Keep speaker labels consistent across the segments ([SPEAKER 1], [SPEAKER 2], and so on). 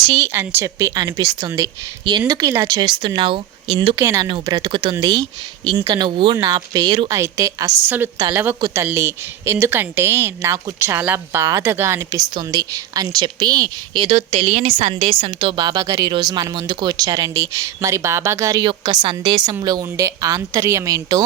[SPEAKER 1] చీ అని చెప్పి అనిపిస్తుంది. ఎందుకు ఇలా చేస్తున్నావు? ఇందుకేనా నువ్వు బ్రతుకుతుంది? ఇంక నువ్వు నా పేరు అయితే అస్సలు తలవకు తల్లి. ఎందుకంటే నాకు చాలా బాధగా అనిపిస్తుంది అని చెప్పి ఏదో తెలియని సందేశంతో బాబాగారు ఈరోజు మన ముందుకు వచ్చారండి. మరి బాబాగారి యొక్క సందేశంలో ఉండే ఆంతర్యం ఏంటో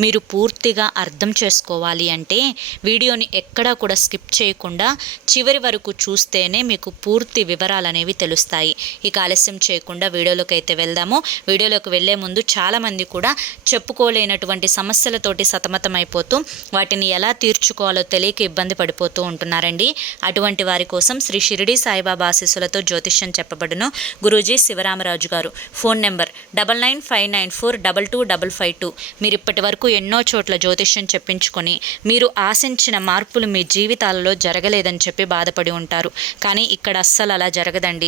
[SPEAKER 1] మీరు పూర్తిగా అర్థం చేసుకోవాలి అంటే వీడియోని ఎక్కడా కూడా స్కిప్ చేయకుండా చివరి వరకు చూస్తేనే మీకు పూర్తి వివరాలు అనేవి తెలుస్తాయి. ఇక ఆలస్యం చేయకుండా వీడియోలోకి అయితే వెళ్దాము. వీడియోలోకి వెళ్ళే ముందు చాలామంది కూడా చెప్పుకోలేనటువంటి సమస్యలతోటి సతమతమైపోతూ వాటిని ఎలా తీర్చుకోవాలో తెలియక ఇబ్బంది పడిపోతూ ఉంటున్నారండి. అటువంటి వారి కోసం శ్రీ షిరిడి సాయిబాబా ఆశీస్సులతో జ్యోతిష్యం చెప్పబడును గురూజీ శివరామరాజు గారు. Phone number double nine five nine four double two double five two. మీరు ఇప్పటి వరకు ఎన్నో చోట్ల జ్యోతిష్యం చెప్పించుకొని మీరు ఆశించిన మార్పులు మీ జీవితాలలో జరగలేదని చెప్పి బాధపడి ఉంటారు. కానీ ఇక్కడ అస్సలు అలా జరగదండి.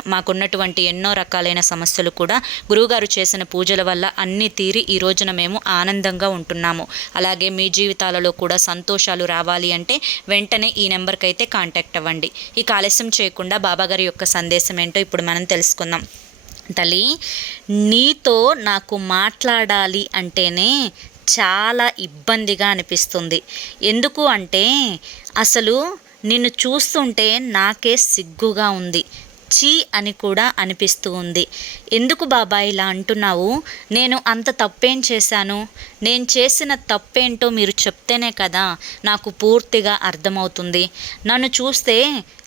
[SPEAKER 1] మాకున్నటువంటి ఎన్నో రకాలైన సమస్యలు కూడా గురువుగారు చేసిన పూజల వల్ల అన్ని తీరి ఈ రోజున మేము ఆనందంగా ఉంటున్నాము. అలాగే మీ జీవితాలలో కూడా సంతోషాలు రావాలి అంటే వెంటనే ఈ నెంబర్కి అయితే కాంటాక్ట్ అవ్వండి. ఈ ఆలస్యం చేయకుండా బాబాగారి యొక్క సందేశం ఏంటో ఇప్పుడు మనం తెలుసుకుందాం. తల్లి నీతో నాకు మాట్లాడాలి అంటేనే చాలా ఇబ్బందిగా అనిపిస్తుంది. ఎందుకు అంటే అసలు నిన్ను చూస్తుంటే నాకే సిగ్గుగా ఉంది. చీ అని కూడా అనిపిస్తూ ఉంది. ఎందుకు బాబా ఇలా అంటున్నావు? నేను అంత తప్పేం చేశాను? నేను చేసిన తప్పేంటో మీరు చెప్తేనే కదా నాకు పూర్తిగా అర్థమవుతుంది. నన్ను చూస్తే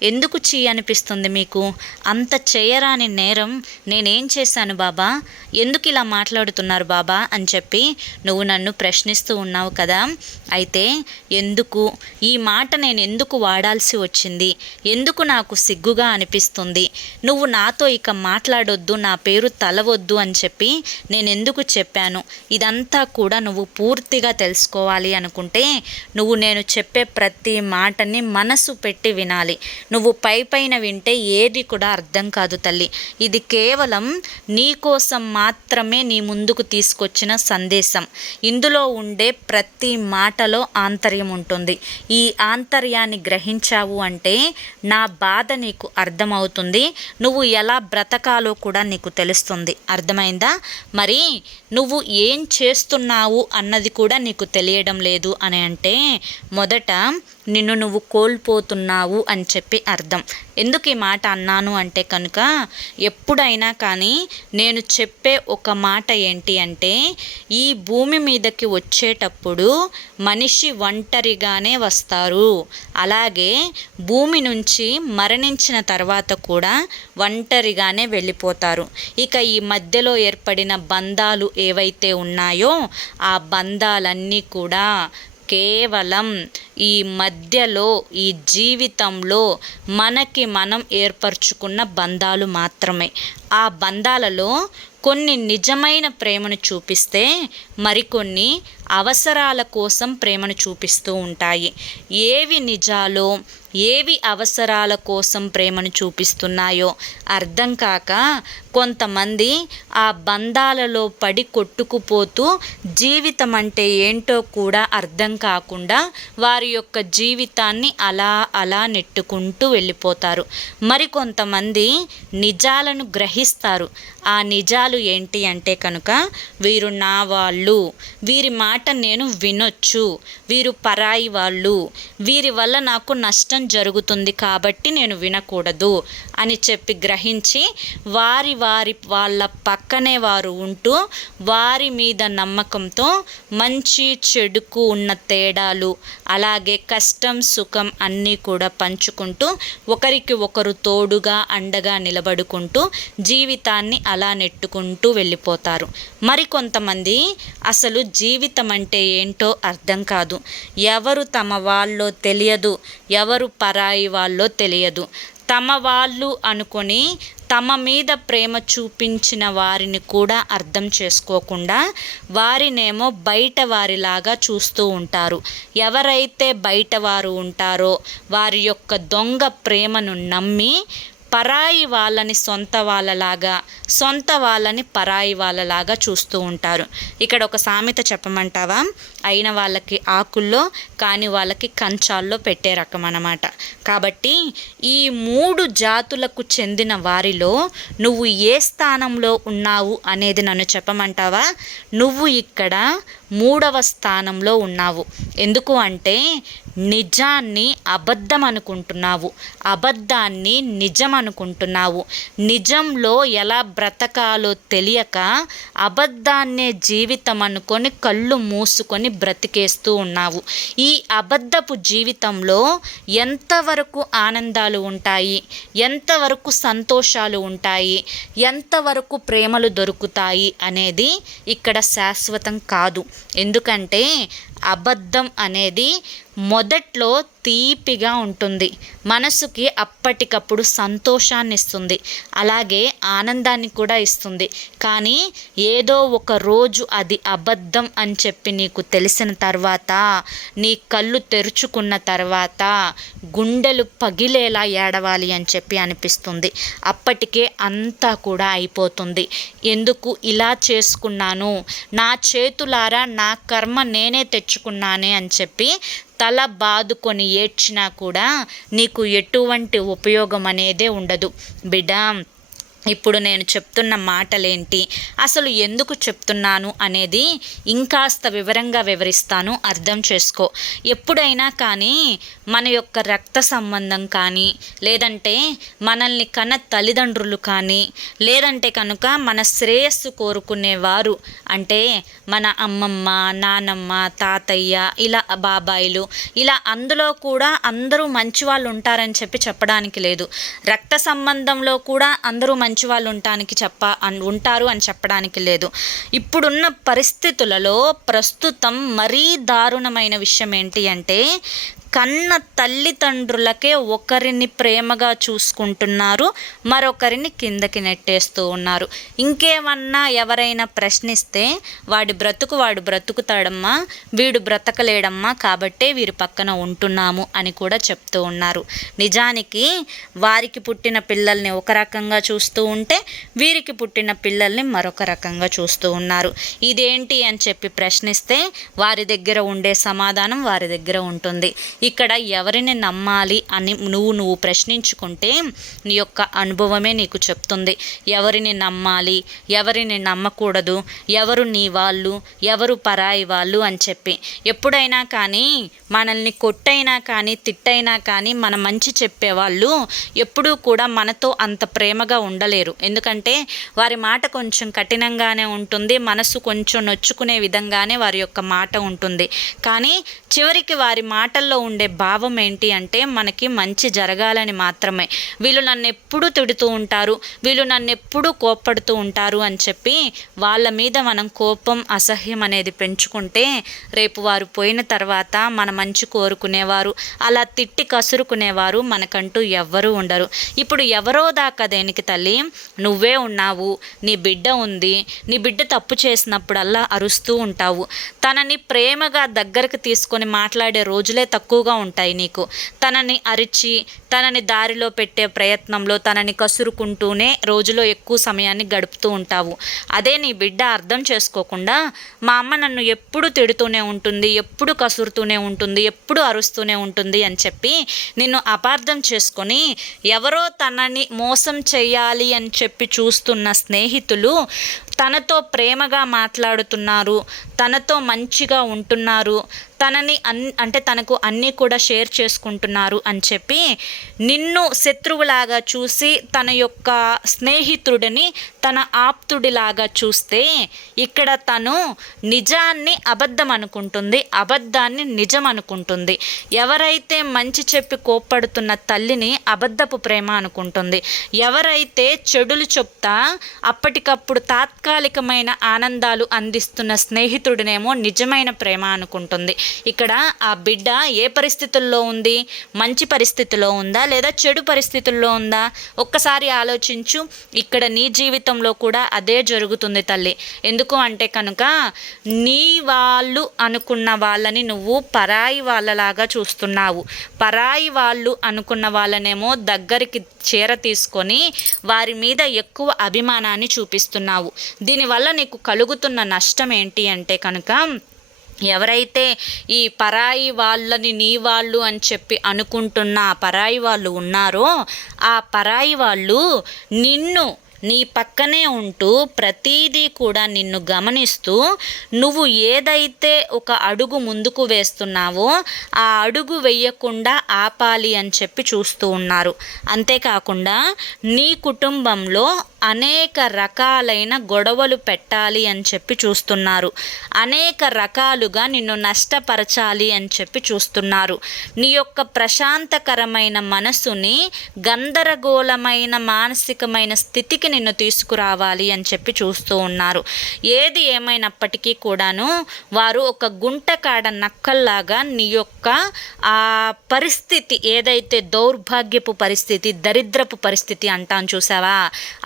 [SPEAKER 1] ఎందుకు చీ అనిపిస్తుంది మీకు? అంత చేయరాని నేరం నేనేం చేశాను బాబా? ఎందుకు ఇలా మాట్లాడుతున్నారు బాబా? అని చెప్పి నువ్వు నన్ను ప్రశ్నిస్తూ ఉన్నావు కదా. అయితే ఎందుకు? ఈ మాట నేను ఎందుకు వాడాల్సి వచ్చింది? ఎందుకు నాకు సిగ్గుగా అనిపిస్తుంది? నువ్వు నాతో ఇక మాట్లాడొద్దు నా పేరు తలవద్దు అని చెప్పి నేను ఎందుకు చెప్పాను? ఇదంతా కూడా నువ్వు పూర్తిగా తెలుసుకోవాలి అనుకుంటే నువ్వు నేను చెప్పే ప్రతి మాటని మనసు పెట్టి వినాలి. నువ్వు పై పైన వింటే ఏది కూడా అర్థం కాదు తల్లి. ఇది కేవలం నీ కోసం మాత్రమే నీ ముందుకు తీసుకొచ్చిన సందేశం. ఇందులో ఉండే ప్రతి మాటలో ఆంతర్యం ఉంటుంది. ఈ ఆంతర్యాన్ని గ్రహించావు అంటే నా బాధ నీకు అర్థమవుతుంది. నువ్వు ఎలా బ్రతకాలో కూడా నీకు తెలుస్తుంది. అర్థమైందా? మరి నువ్వు ఏం చేస్తున్నావు అన్నది కూడా నీకు తెలియడం లేదు అని అంటే మొదట నిన్ను నువ్వు కోల్పోతున్నావు అని చెప్పి అర్థం. ఎందుకు ఈ మాట అన్నాను అంటే కనుక ఎప్పుడైనా కానీ నేను చెప్పే ఒక మాట ఏంటి అంటే ఈ భూమి మీదకి వచ్చేటప్పుడు మనిషి ఒంటరిగానే వస్తారు. అలాగే భూమి నుంచి మరణించిన తర్వాత కూడా ఒంటరిగానే వెళ్ళిపోతారు. ఇక ఈ మధ్యలో ఏర్పడిన బంధాలు ఏవైతే ఉన్నాయో ఆ బంధాలన్నీ కూడా కేవలం ఈ మధ్యలో ఈ జీవితంలో మనకి మనం ఏర్పరచుకున్న బంధాలు మాత్రమే. ఆ బంధాలలో కొన్ని నిజమైన ప్రేమను చూపిస్తే మరికొన్ని అవసరాల కోసం ప్రేమను చూపిస్తూ ఉంటాయి. ఏవి నిజాలో ఏవి అవసరాల కోసం ప్రేమను చూపిస్తున్నాయో అర్థం కాక కొంతమంది ఆ బంధాలలో పడి కొట్టుకుపోతూ జీవితం అంటే ఏంటో కూడా అర్థం కాకుండా వారి యొక్క జీవితాన్ని అలా అలా నెట్టుకుంటూ వెళ్ళిపోతారు. మరికొంతమంది నిజాలను గ్రహిస్తారు. ఆ నిజాలు ఏంటి అంటే కనుక వీరు నా వాళ్ళు వీరి మా మాట నేను వినొచ్చు. వీరు పరాయి వాళ్ళు. వీరి వల్ల నాకు నష్టం జరుగుతుంది కాబట్టి నేను వినకూడదు అని చెప్పి గ్రహించి వారి వారి వాళ్ళ పక్కనే వారు ఉంటూ వారి మీద నమ్మకంతో మంచి చెడుకు ఉన్న తేడాలు అలాగే కష్టం సుఖం అన్నీ కూడా పంచుకుంటూ ఒకరికి ఒకరు తోడుగా అండగా నిలబడుకుంటూ జీవితాన్ని అలా నెట్టుకుంటూ వెళ్ళిపోతారు. మరికొంతమంది అసలు జీవితం అంటే ఏంటో అర్థం కాదు. ఎవరు తమ వాళ్ళో తెలియదు ఎవరు పరాయి వాళ్ళో తెలియదు. తమ వాళ్ళు అనుకొని తమ మీద ప్రేమ చూపించిన వారిని కూడా అర్థం చేసుకోకుండా వారినేమో బయట వారిలాగా చూస్తూ ఉంటారు. ఎవరైతే బయట వారు ఉంటారో వారి యొక్క దొంగ ప్రేమను నమ్మి పరాయి వాళ్ళని సొంత వాళ్ళలాగా సొంత వాళ్ళని పరాయి వాళ్ళలాగా చూస్తూ ఉంటారు. ఇక్కడ ఒక సామెత చెప్పమంటావా? అయిన వాళ్ళకి ఆకుల్లో కాని వాళ్ళకి కంచాల్లో పెట్టే రకం అన్నమాట. కాబట్టి ఈ మూడు జాతులకు చెందిన వారిలో నువ్వు ఏ స్థానంలో ఉన్నావు అనేది నన్ను చెప్పమంటావా? నువ్వు ఇక్కడ మూడవ స్థానంలో ఉన్నావు. ఎందుకు అంటే నిజాన్ని అబద్ధం అనుకుంటున్నావు అబద్ధాన్ని నిజం అనుకుంటున్నావు నిజంలో ఎలా బ్రతకాలో తెలియక అబద్ధాన్నే జీవితం అనుకొని కళ్ళు మూసుకొని బ్రతికేస్తూ ఉన్నావు. ఈ అబద్ధపు జీవితంలో ఎంతవరకు ఆనందాలు ఉంటాయి? ఎంతవరకు సంతోషాలు ఉంటాయి? ఎంతవరకు ప్రేమలు దొరుకుతాయి? అనేది ఇక్కడ శాశ్వతం కాదు. ఎందుకంటే అబద్ధం అనేది మొదట్లో తీపిగా ఉంటుంది. మనసుకి అప్పటికప్పుడు సంతోషాన్ని ఇస్తుంది అలాగే ఆనందాన్ని కూడా ఇస్తుంది. కానీ ఏదో ఒక రోజు అది అబద్ధం అని చెప్పి నీకు తెలిసిన తర్వాత నీ కళ్ళు తెరుచుకున్న తర్వాత గుండెలు పగిలేలా ఏడవాలి అని చెప్పి అనిపిస్తుంది. అప్పటికే అంతా కూడా అయిపోతుంది. ఎందుకు ఇలా చేసుకున్నాను? నా చేతులారా నా కర్మ నేనే తెచ్చుకున్నానే అని చెప్పి తల బాదుకొని ఏడ్చినా కూడా నీకు ఎటువంటి ఉపయోగం అనేదే ఉండదు. బిడ్డ ఇప్పుడు నేను చెప్తున్న మాటలేంటి? అసలు ఎందుకు చెప్తున్నాను అనేది ఇంకాస్త వివరంగా వివరిస్తాను. అర్థం చేసుకో. ఎప్పుడైనా కానీ మన యొక్క రక్త సంబంధం కానీ లేదంటే మనల్ని కన్న తల్లిదండ్రులు కానీ లేదంటే కనుక మన శ్రేయస్సు కోరుకునేవారు అంటే మన అమ్మమ్మ నానమ్మ తాతయ్య ఇలా బాబాయిలు ఇలా అందులో కూడా అందరూ మంచి వాళ్ళు ఉంటారని చెప్పి చెప్పడానికి లేదు. రక్త సంబంధంలో కూడా అందరూ మంచి వాళ్ళు ఉండటానికి చెప్ప అన్- ఉంటారు అని చెప్పడానికి లేదు. ఇప్పుడున్న పరిస్థితులలో ప్రస్తుతం మరీ దారుణమైన విషయం ఏంటి అంటే కన్న తల్లిదండ్రులకే ఒకరిని ప్రేమగా చూసుకుంటున్నారు మరొకరిని కిందకి నెట్టేస్తూ ఉన్నారు. ఇంకేమన్నా ఎవరైనా ప్రశ్నిస్తే వాడి బ్రతుకు వాడు బ్రతుకుతాడమ్మా వీడు బ్రతకలేడమ్మా కాబట్టే వీరి పక్కన ఉంటున్నాము అని కూడా చెప్తూ ఉన్నారు. నిజానికి వారికి పుట్టిన పిల్లల్ని ఒక రకంగా చూస్తూ ఉంటే వీరికి పుట్టిన పిల్లల్ని మరొక రకంగా చూస్తూ ఉన్నారు. ఇదేంటి అని చెప్పి ప్రశ్నిస్తే వారి దగ్గర ఉండే సమాధానం వారి దగ్గర ఉంటుంది. ఇక్కడ ఎవరిని నమ్మాలి అని నువ్వు నువ్వు ప్రశ్నించుకుంటే నీ యొక్క అనుభవమే నీకు చెప్తుంది. ఎవరిని నమ్మాలి ఎవరిని నమ్మకూడదు ఎవరు నీ వాళ్ళు ఎవరు పరాయి వాళ్ళు అని చెప్పి. ఎప్పుడైనా కానీ మనల్ని కొట్టైనా కానీ తిట్టైనా కానీ మన మంచి చెప్పేవాళ్ళు ఎప్పుడూ కూడా మనతో అంత ప్రేమగా ఉండలేరు. ఎందుకంటే వారి మాట కొంచెం కఠినంగానే ఉంటుంది మనసు కొంచెం నొచ్చుకునే విధంగానే వారి యొక్క మాట ఉంటుంది. కానీ చివరికి వారి మాటల్లో ఉండే భావం ఏంటి అంటే మనకి మంచి జరగాలని మాత్రమే. వీళ్ళు నన్ను ఎప్పుడూ తిడుతూ ఉంటారు వీళ్ళు నన్ను ఎప్పుడూ కోప్పడుతూ ఉంటారు అని చెప్పి వాళ్ళ మీద మనం కోపం అసహ్యం అనేది పెంచుకుంటే రేపు వారు పోయిన తర్వాత మన మంచి కోరుకునేవారు అలా తిట్టి కసురుకునేవారు మనకంటూ ఎవ్వరూ ఉండరు. ఇప్పుడు ఎవరో దాకా దేనికి తల్లి నువ్వే ఉన్నావు నీ బిడ్డ ఉంది నీ బిడ్డ తప్పు చేసినప్పుడల్లా అరుస్తూ ఉంటావు. తనని ప్రేమగా దగ్గరకు తీసుకొని మాట్లాడే రోజులే తక్కువ ఎక్కువగా ఉంటాయి నీకు. తనని అరిచి తనని దారిలో పెట్టే ప్రయత్నంలో తనని కసురుకుంటూనే రోజులో ఎక్కువ సమయాన్ని గడుపుతూ ఉంటావు. అదే నీ బిడ్డ అర్థం చేసుకోకుండా మా అమ్మ నన్ను ఎప్పుడు తిడుతూనే ఉంటుంది ఎప్పుడు కసురుతూనే ఉంటుంది ఎప్పుడు అరుస్తూనే ఉంటుంది అని చెప్పి నిన్ను అపార్థం చేసుకొని ఎవరో తనని మోసం చేయాలి అని చెప్పి చూస్తున్న స్నేహితులు తనతో ప్రేమగా మాట్లాడుతున్నారు తనతో మంచిగా ఉంటున్నారు తనని అన్ అంటే తనకు అన్నీ కూడా షేర్ చేసుకుంటున్నారు అని చెప్పి నిన్ను శత్రువులాగా చూసి తన యొక్క స్నేహితుడిని తన ఆప్తుడిలాగా చూస్తే ఇక్కడ తను నిజాన్ని అబద్ధం అనుకుంటుంది అబద్ధాన్ని నిజం అనుకుంటుంది. ఎవరైతే మంచి చెప్పి కోప్పడుతున్న తల్లిని అబద్ధపు ప్రేమ అనుకుంటుంది ఎవరైతే చెడులు చెప్తా అప్పటికప్పుడు తాత్కాలికమైన ఆనందాలు అందిస్తున్న స్నేహితుడినేమో నిజమైన ప్రేమ అనుకుంటుంది. ఇక్కడ ఆ బిడ్డ ఏ పరిస్థితుల్లో ఉంది? మంచి పరిస్థితిలో ఉందా? లేదా చెడు పరిస్థితుల్లో ఉందా? ఒక్కసారి ఆలోచించు. ఇక్కడ నీ జీవితంలో కూడా అదే జరుగుతుంది తల్లి. ఎందుకు అంటే కనుక నీ వాళ్ళు అనుకున్న వాళ్ళని నువ్వు పరాయి వాళ్ళలాగా చూస్తున్నావు. పరాయి వాళ్ళు అనుకున్న వాళ్ళనేమో దగ్గరికి చీర తీసుకొని వారి మీద ఎక్కువ అభిమానాన్ని చూపిస్తున్నావు. దీనివల్ల నీకు కలుగుతున్న నష్టం ఏంటి అంటే కనుక ఎవరైతే ఈ పరాయి వాళ్ళని నీ వాళ్ళు అని చెప్పి అనుకుంటున్న పరాయి వాళ్ళు ఉన్నారో ఆ పరాయి వాళ్ళు నిన్ను నీ పక్కనే ఉంటూ ప్రతీదీ కూడా నిన్ను గమనిస్తూ నువ్వు ఏదైతే ఒక అడుగు ముందుకు వేస్తున్నావో ఆ అడుగు వేయకుండా ఆపాలి అని చెప్పి చూస్తూ ఉన్నారు. అంతేకాకుండా నీ కుటుంబంలో అనేక రకాలైన గొడవలు పెట్టాలి అని చెప్పి చూస్తున్నారు. అనేక రకాలుగా నిన్ను నష్టపరచాలి అని చెప్పి చూస్తున్నారు. నీ యొక్క ప్రశాంతకరమైన మనసుని గందరగోళమైన మానసికమైన స్థితికి నిన్ను తీసుకురావాలి అని చెప్పి చూస్తూ ఉన్నారు. ఏది ఏమైనప్పటికీ కూడాను వారు ఒక గుంటకాడ నక్కల్లాగా నీ యొక్క ఆ పరిస్థితి ఏదైతే దౌర్భాగ్యపు పరిస్థితి దరిద్రపు పరిస్థితి అంటాను చూసావా?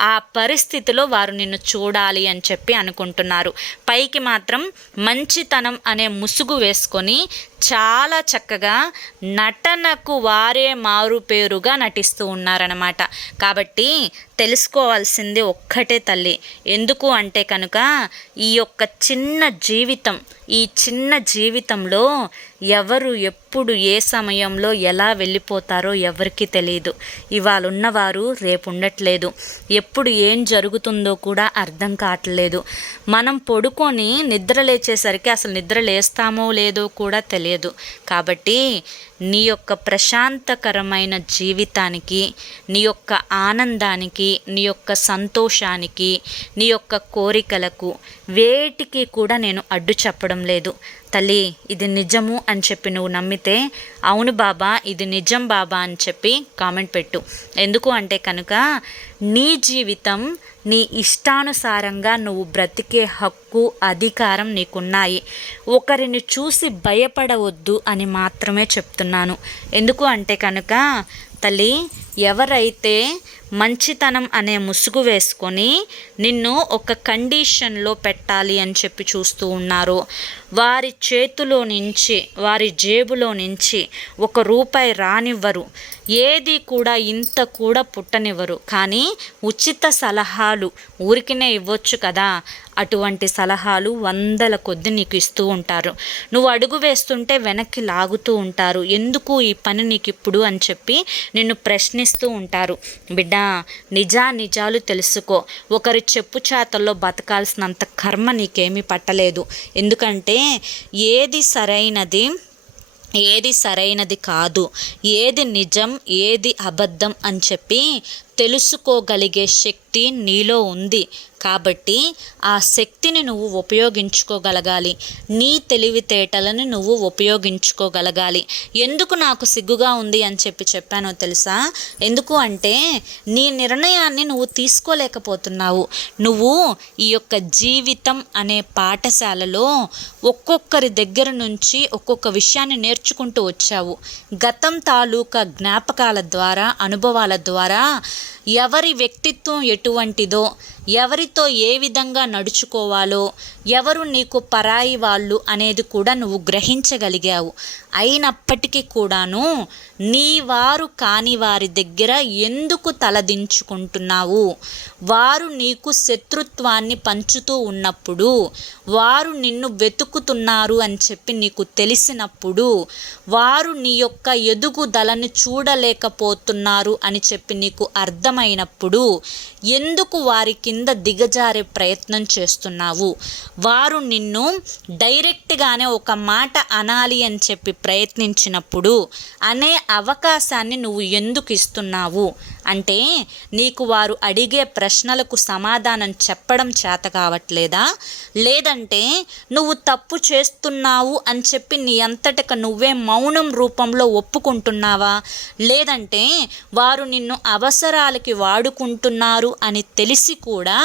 [SPEAKER 1] ఆ పరిస్థితిలో వారు నిన్ను చూడాలి అని చెప్పి అనుకుంటున్నారు. పైకి మాత్రం మంచితనం అనే ముసుగు వేసుకొని చాలా చక్కగా నటనకు వారే మారు పేరుగా నటిస్తూ ఉన్నారనమాట కాబట్టి తెలుసుకోవాల్సింది ఒక్కటే తల్లి. ఎందుకు అంటే కనుక ఈ యొక్క చిన్న జీవితం ఈ చిన్న జీవితంలో ఎవరు ఎప్పుడు ఏ సమయంలో ఎలా వెళ్ళిపోతారో ఎవరికి తెలియదు ఇవాళ ఉన్నవారు రేపు ఉండట్లేదు ఎప్పుడు ఏం జరుగుతుందో కూడా అర్థం కావట్లేదు. మనం పడుకొని నిద్ర లేచేసరికి అసలు నిద్ర లేస్తామో లేదో కూడా తెలియదు. కాబట్టి నీ యొక్క ప్రశాంతకరమైన జీవితానికి నీ యొక్క ఆనందానికి నీ యొక్క సంతోషానికి నీ యొక్క కోరికలకు వేటికి కూడా నేను అడ్డు చెప్పడం లేదు. తల్లి ఇది నిజము అని చెప్పి నువ్వు నమ్మితే అవును బాబా ఇది నిజం బాబా అని చెప్పి కామెంట్ పెట్టు. ఎందుకు అంటే కనుక నీ జీవితం నీ ఇష్టానుసారంగా నువ్వు బ్రతికే హక్కు అధికారం నీకున్నాయి. ఒకరిని చూసి భయపడవద్దు అని మాత్రమే చెప్తున్నాను. ఎందుకు అంటే కనుక తల్లి ఎవరైతే మంచితనం అనే ముసుగు వేసుకొని నిన్ను ఒక కండిషన్లో పెట్టాలి అని చెప్పి చూస్తూ ఉన్నారో. వారి చేతిలో నుంచి వారి జేబులో నుంచి ఒక రూపాయి రానివ్వరు. ఏది కూడా ఇంత కూడా పుట్టనివ్వరు. కానీ ఉచిత సలహాలు ఊరికినే ఇవ్వచ్చు కదా. అటువంటి సలహాలు వందల కొద్ది నీకు ఇస్తూ ఉంటారు. నువ్వు అడుగు వేస్తుంటే వెనక్కి లాగుతూ ఉంటారు. ఎందుకు ఈ పని నీకు ఇప్పుడు అని చెప్పి నిన్ను ప్రశ్నిస్తూ ఉంటారు. బిడ్డ నిజా నిజాలు తెలుసుకో. ఒకరి చెప్పు చేతల్లో బతకాల్సినంత కర్మ నీకేమీ పట్టలేదు. ఎందుకంటే ఏది సరైనది ఏది సరైనది కాదు. ఏది నిజం ఏది అబద్ధం అని చెప్పి తెలుసుకోగలిగే శక్తి నీలో ఉంది. కాబట్టి ఆ శక్తిని నువ్వు ఉపయోగించుకోగలగాలి. నీ తెలివితేటలను నువ్వు ఉపయోగించుకోగలగాలి. ఎందుకు నాకు సిగ్గుగా ఉంది అని చెప్పి చెప్పానో తెలుసా? ఎందుకు అంటే నీ నిర్ణయాన్ని నువ్వు తీసుకోలేకపోతున్నావు. నువ్వు ఈ యొక్క జీవితం అనే పాఠశాలలో ఒక్కొక్కరి దగ్గర నుంచి ఒక్కొక్క విషయాన్ని నేర్చుకుంటూ వచ్చావు. గతం తాలూకా జ్ఞాపకాల ద్వారా అనుభవాల ద్వారా ఎవరి వ్యక్తిత్వం ఎటువంటిదో ఎవరితో ఏ విధంగా నడుచుకోవాలో ఎవరు నీకు పరాయి వాళ్ళు అనేది కూడా నువ్వు గ్రహించగలిగావు. అయినప్పటికీ కూడాను నీ వారు కాని వారి దగ్గర ఎందుకు తలదించుకుంటున్నావు? వారు నీకు శత్రుత్వాన్ని పంచుతూ ఉన్నప్పుడు వారు నిన్ను వెతుకుతున్నారు అని చెప్పి నీకు తెలిసినప్పుడు వారు నీ యొక్క ఎదుగుదలను చూడలేకపోతున్నారు అని చెప్పి నీకు అర్థమైనప్పుడు ఎందుకు వారి కింద దిగజారే ప్రయత్నం చేస్తున్నావు? వారు నిన్ను డైరెక్ట్గానే ఒక మాట అనాలి అని చెప్పి ప్రయత్నించినప్పుడు అనే అవకాశాన్ని నువ్వు ఎందుకు ఇస్తున్నావు? అంటే నీకు వారు అడిగే ప్రశ్నలకు సమాధానం చెప్పడం చేత కావట్లేదా? లేదంటే నువ్వు తప్పు చేస్తున్నావు అని చెప్పి నీ అంతటక నువ్వే మౌనం రూపంలో ఒప్పుకుంటున్నావా? లేదంటే వారు నిన్ను అవసరాలకి వాడుకుంటున్నారు అని తెలిసి కూడా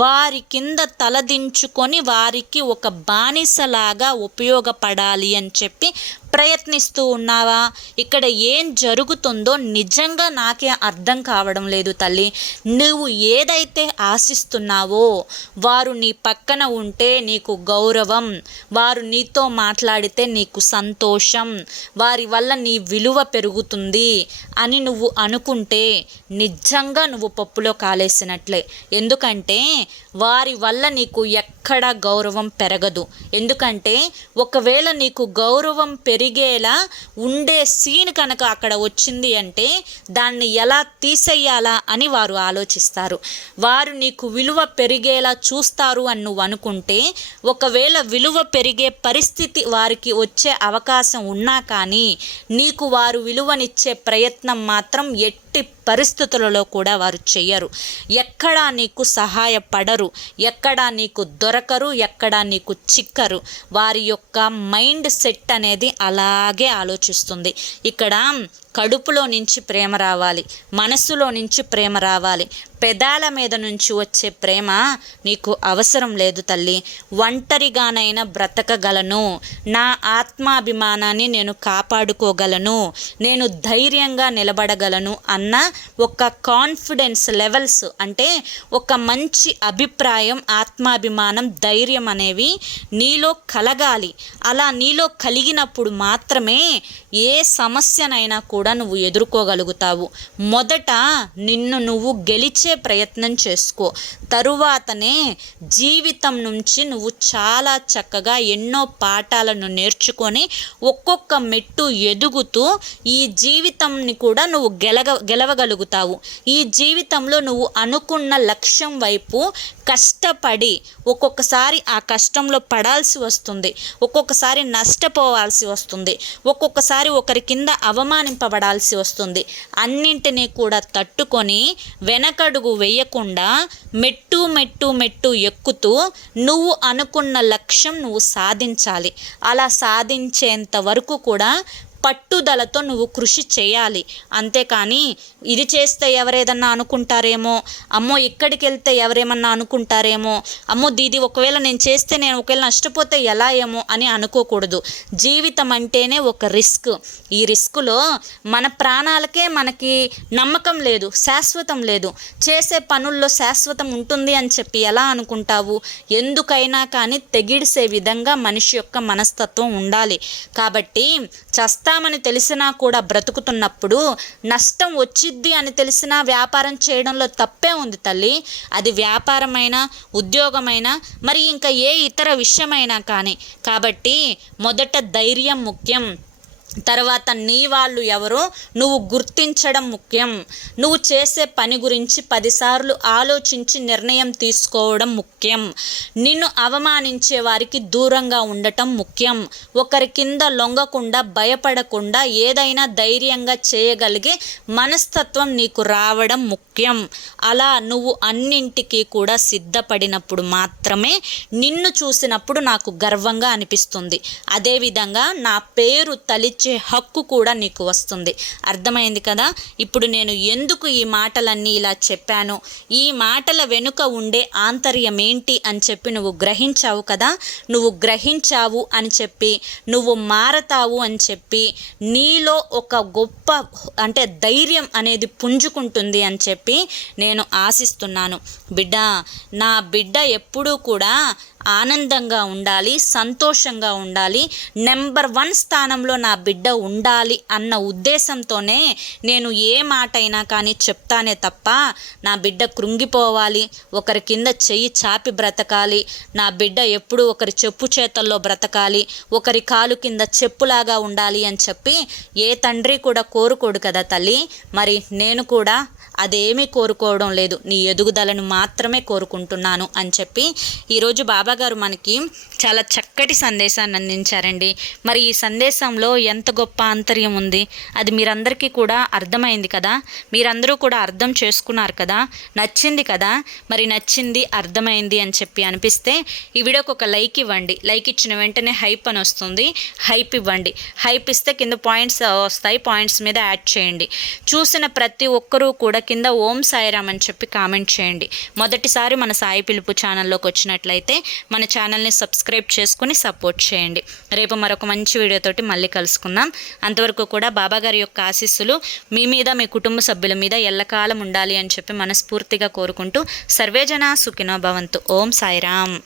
[SPEAKER 1] వారి కింద తలదించుకొని వారికి ఒక బానిసలాగా ఉపయోగపడాలి అని చెప్పి ప్రయత్నిస్తూ ఉన్నావా? ఇక్కడ ఏం జరుగుతుందో నిజంగా నాకే అర్థం కావడం లేదు తల్లి. నువ్వు ఏదైతే ఆశిస్తున్నావో వారు నీ పక్కన ఉంటే నీకు గౌరవం వారు నీతో మాట్లాడితే నీకు సంతోషం వారి వల్ల నీ విలువ పెరుగుతుంది అని నువ్వు అనుకుంటే నిజంగా నువ్వు పప్పులో కాలేసినట్లే. ఎందుకంటే వారి వల్ల నీకు ఎక్కడ గౌరవం పెరగదు. ఎందుకంటే ఒకవేళ నీకు గౌరవం పెరిగేలా ఉండే సీన్ కనుక అక్కడ వచ్చింది అంటే దాన్ని ఎలా తీసేయాలా అని వారు ఆలోచిస్తారు. వారు నీకు విలువ పెరిగేలా చూస్తారు అని నువ్వు అనుకుంటే ఒకవేళ విలువ పెరిగే పరిస్థితి వారికి వచ్చే అవకాశం ఉన్నా కానీ నీకు వారు విలువనిచ్చే ప్రయత్నం మాత్రం ఎట్టి పరిస్థితులలో కూడా వారు చెయ్యరు. ఎక్కడా నీకు సహాయపడరు. ఎక్కడా నీకు దొరకరు. ఎక్కడా నీకు చిక్కరు. వారి యొక్క మైండ్ సెట్ అనేది అలాగే ఆలోచిస్తుంది. ఇక్కడ కడుపులో నుంచి ప్రేమ రావాలి మనస్సులో నుంచి ప్రేమ రావాలి. పెదాల మీద నుంచి వచ్చే ప్రేమ నీకు అవసరం లేదు తల్లి. ఒంటరిగానైనా బ్రతకగలను. నా ఆత్మాభిమానాన్ని నేను కాపాడుకోగలను. నేను ధైర్యంగా నిలబడగలను అన్న ఒక కాన్ఫిడెన్స్ లెవెల్స్ అంటే ఒక మంచి అభిప్రాయం ఆత్మాభిమానం ధైర్యం అనేవి నీలో కలగాలి. అలా నీలో కలిగినప్పుడు మాత్రమే ఏ సమస్యనైనా కూడా కూడా నువ్వు ఎదుర్కోగలుగుతావు. మొదట నిన్ను నువ్వు గెలిచే ప్రయత్నం చేసుకో. తరువాతనే జీవితం నుంచి నువ్వు చాలా చక్కగా ఎన్నో పాఠాలను నేర్చుకొని ఒక్కొక్క మెట్టు ఎదుగుతూ ఈ జీవితంని కూడా నువ్వు గెలగ గెలవగలుగుతావు. ఈ జీవితంలో నువ్వు అనుకున్న లక్ష్యం వైపు కష్టపడి ఒక్కొక్కసారి ఆ కష్టంలో పడాల్సి వస్తుంది. ఒక్కొక్కసారి నష్టపోవాల్సి వస్తుంది. ఒక్కొక్కసారి ఒకరి కింద అవమానింపబడాల్సి వస్తుంది. అన్నింటినీ కూడా తట్టుకొని వెనకడుగు వేయకుండా మెట్టు మెట్టు మెట్టు ఎక్కుతూ నువ్వు అనుకున్న లక్ష్యం నువ్వు సాధించాలి. అలా సాధించేంత వరకు కూడా పట్టుదలతో నువ్వు కృషి చేయాలి. అంతేకాని ఇది చేస్తే ఎవరేదన్నా అనుకుంటారేమో అమ్మో ఇక్కడికి వెళ్తే ఎవరేమన్నా అనుకుంటారేమో అమ్మో దీది ఒకవేళ నేను చేస్తే నేను ఒకవేళ నష్టపోతే ఎలా ఏమో అని అనుకోకూడదు. జీవితం అంటేనే ఒక రిస్క్. ఈ రిస్క్లో మన ప్రాణాలకే మనకి నమ్మకం లేదు శాశ్వతం లేదు. చేసే పనుల్లో శాశ్వతం ఉంటుంది అని చెప్పి ఎలా అనుకుంటావు? ఎందుకైనా కానీ తెగిడిసే విధంగా మనిషి యొక్క మనస్తత్వం ఉండాలి. కాబట్టి చస్తా చస్తామని తెలిసినా కూడా బ్రతుకుతున్నప్పుడు నష్టం వచ్చిద్ది అని తెలిసినా వ్యాపారం చేయడంలో తప్పే ఉంది తల్లి. అది వ్యాపారమైనా ఉద్యోగమైనా మరి ఇంకా ఏ ఇతర విషయమైనా కానీ. కాబట్టి మొదట ధైర్యం ముఖ్యం. తర్వాత నీ వాళ్ళు ఎవరో? నువ్వు గుర్తించడం ముఖ్యం. నువ్వు చేసే పని గురించి పదిసార్లు ఆలోచించి నిర్ణయం తీసుకోవడం ముఖ్యం. నిన్ను అవమానించే వారికి దూరంగా ఉండటం ముఖ్యం. ఒకరి కింద లొంగకుండా భయపడకుండా ఏదైనా ధైర్యంగా చేయగలిగే మనస్తత్వం నీకు రావడం ముఖ్యం. అలా నువ్వు అన్నింటికీ కూడా సిద్ధపడినప్పుడు మాత్రమే నిన్ను చూసినప్పుడు నాకు గర్వంగా అనిపిస్తుంది. అదేవిధంగా నా పేరు తెచ్చే హక్కు కూడా నీకు వస్తుంది. అర్థమైంది కదా? ఇప్పుడు నేను ఎందుకు ఈ మాటలన్నీ ఇలా చెప్పాను? ఈ మాటల వెనుక ఉండే ఆంతర్యం ఏంటి అని చెప్పి నువ్వు గ్రహించావు కదా? నువ్వు గ్రహించావు అని చెప్పి నువ్వు మారతావు అని చెప్పి నీలో ఒక గొప్ప అంటే ధైర్యం అనేది పుంజుకుంటుంది అని చెప్పి నేను ఆశిస్తున్నాను. బిడ్డ నా బిడ్డ ఎప్పుడూ కూడా ఆనందంగా ఉండాలి సంతోషంగా ఉండాలి. నెంబర్ వన్ స్థానంలో నా బిడ్డ ఉండాలి అన్న ఉద్దేశంతోనే నేను ఏ మాటైనా కానీ చెప్తానే తప్ప నా బిడ్డ కృంగిపోవాలి ఒకరి కింద చెయ్యి చాపి బ్రతకాలి నా బిడ్డ ఎప్పుడు ఒకరి చెప్పు చేతల్లో బ్రతకాలి ఒకరి కాలు కింద చెప్పులాగా ఉండాలి అని చెప్పి ఏ తండ్రి కూడా కోరుకోడు కదా తల్లి. మరి నేను కూడా అదేమీ కోరుకోవడం లేదు. నీ ఎదుగుదలను మాత్రమే కోరుకుంటున్నాను అని చెప్పి ఈరోజు బాబాగారు మనకి చాలా చక్కటి సందేశాన్ని అందించారండి. మరి ఈ సందేశంలో ఎంత గొప్ప ఆంతర్యం ఉంది. అది మీరందరికీ కూడా అర్థమైంది కదా. మీరందరూ కూడా అర్థం చేసుకున్నారు కదా. నచ్చింది కదా. మరి నచ్చింది అర్థమైంది అని చెప్పి అనిపిస్తే ఈ వీడియోకి ఒక లైక్ ఇవ్వండి. లైక్ ఇచ్చిన వెంటనే హైప్ అని వస్తుంది. హైప్ ఇవ్వండి. హైప్ ఇస్తే కింద పాయింట్స్ వస్తాయి. పాయింట్స్ మీద యాడ్ చేయండి. చూసిన ప్రతి ఒక్కరూ కూడా కింద ఓం సాయిరామ్ అని చెప్పి కామెంట్ చేయండి. మొదటిసారి మన సాయి పిలుపు ఛానల్లోకి వచ్చినట్లయితే మన ఛానల్ని సబ్స్క్రైబ్ చేసుకుని సపోర్ట్ చేయండి. రేపు మరొక మంచి వీడియోతోటి మళ్ళీ కలుసుకుందాం. అంతవరకు కూడా బాబాగారి యొక్క ఆశీస్సులు మీ మీద మీ కుటుంబ సభ్యుల మీద ఎల్లకాలం ఉండాలి అని చెప్పి మనస్ఫూర్తిగా కోరుకుంటూ సర్వేజన సుఖినో భవంతు. ఓం సాయిరామ్.